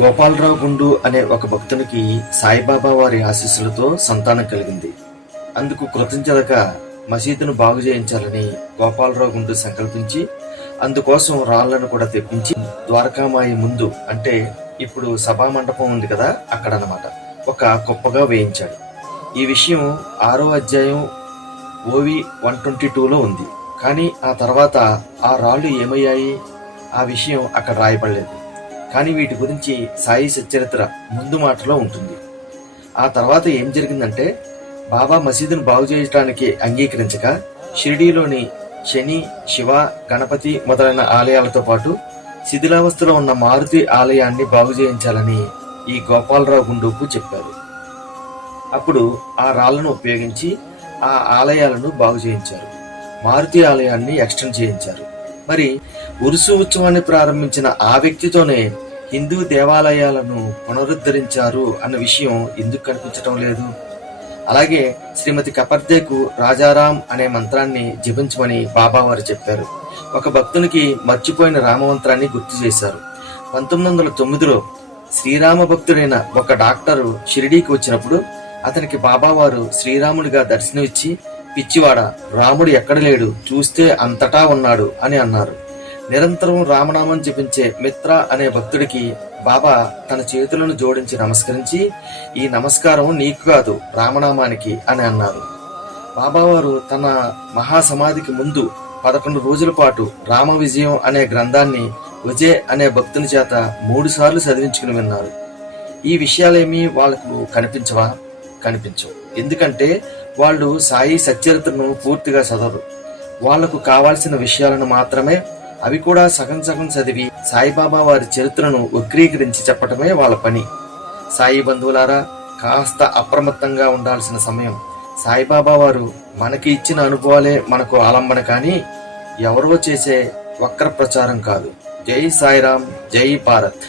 గోపాలరావు గుండు అనే ఒక భక్తునికి సాయిబాబా వారి ఆశీస్సులతో సంతానం కలిగింది. అందుకు కృతజ్ఞతగా మసీదును బాగు చేయించాలని గోపాలరావు గుండు సంకల్పించి అందుకోసం రాళ్లను కూడా తెప్పించి ద్వారకామాయి ముందు, అంటే ఇప్పుడు సభా మండపం ఉంది కదా అక్కడ అన్నమాట, ఒక కుప్పగా వేయించాడు. ఈ విషయం 6వ అధ్యాయం ఓవి 122లో ఉంది. కానీ ఆ తర్వాత ఆ రాళ్ళు ఏమయ్యాయి ఆ విషయం అక్కడ రాయబడలేదు. కానీ వీటి గురించి సాయి సచ్చరిత్ర ముందు మాటలో ఉంటుంది. ఆ తర్వాత ఏం జరిగిందంటే, బాబా మసీదును బాగు చేయడానికి అంగీకరించక షిరిడీలోని శని, శివ, గణపతి మొదలైన ఆలయాలతో పాటు శిథిలావస్థలో ఉన్న మారుతి ఆలయాన్ని బాగు చేయించాలని ఈ గోపాలరావు గుండూకు చెప్పారు. అప్పుడు ఆ రాళ్లను ఉపయోగించి ఆ ఆలయాలను బాగు చేయించారు. మారుతి ఆలయాన్ని ఎక్స్టెండ్ చేయించారు. మరి ఉరుసు ఉత్సవాన్ని ప్రారంభించిన ఆ వ్యక్తితోనే హిందూ దేవాలయాలను పునరుద్ధరించారు అన్న విషయం ఎందుకు కనిపించటం లేదు? అలాగే శ్రీమతి కపర్దేకు రాజారాం అనే మంత్రాన్ని జపించమని బాబా వారు చెప్పారు. ఒక భక్తునికి మర్చిపోయిన రామమంత్రాన్ని గుర్తు చేశారు. 1909లో శ్రీరామ భక్తుడైన ఒక డాక్టరు షిరిడీకి వచ్చినప్పుడు అతనికి బాబావారు శ్రీరాముడిగా దర్శనమిచ్చి, పిచ్చివాడ, రాముడు ఎక్కడ లేడు, చూస్తే అంతటా ఉన్నాడు అని అన్నారు. నిరంతరం రామనామం జపించే మిత్ర అనే భక్తుడికి బాబా తన చేతులను జోడించి నమస్కరించి, ఈ నమస్కారం నీకు కాదు రామనామానికి అని అన్నారు. బాబావారు తన మహాసమాధికి ముందు 11 రోజుల పాటు రామ విజయం అనే గ్రంథాన్ని విజయ్ అనే భక్తుని చేత 3 సార్లు చదివించుకుని విన్నారు. ఈ విషయాలేమీ వాళ్లకు కనిపించవా? కనిపించవు. ఎందుకంటే వాళ్ళు సాయి సచ్చరిత్రను పూర్తిగా చదవరు. వాళ్లకు కావాల్సిన విషయాలను మాత్రమే, అవి కూడా సగం సగం చదివి సాయిబాబా వారి చరిత్రను వక్రీకరించి చెప్పటమే వాళ్ళ పని. సాయి బంధువులారా, కాస్త అప్రమత్తంగా ఉండాల్సిన సమయం. సాయిబాబా వారు మనకి ఇచ్చిన అనుభవాలే మనకు ఆలంబన, కానీ ఎవరో చేసే వక్ర ప్రచారం కాదు. జై సాయిరాం, జై భారత్.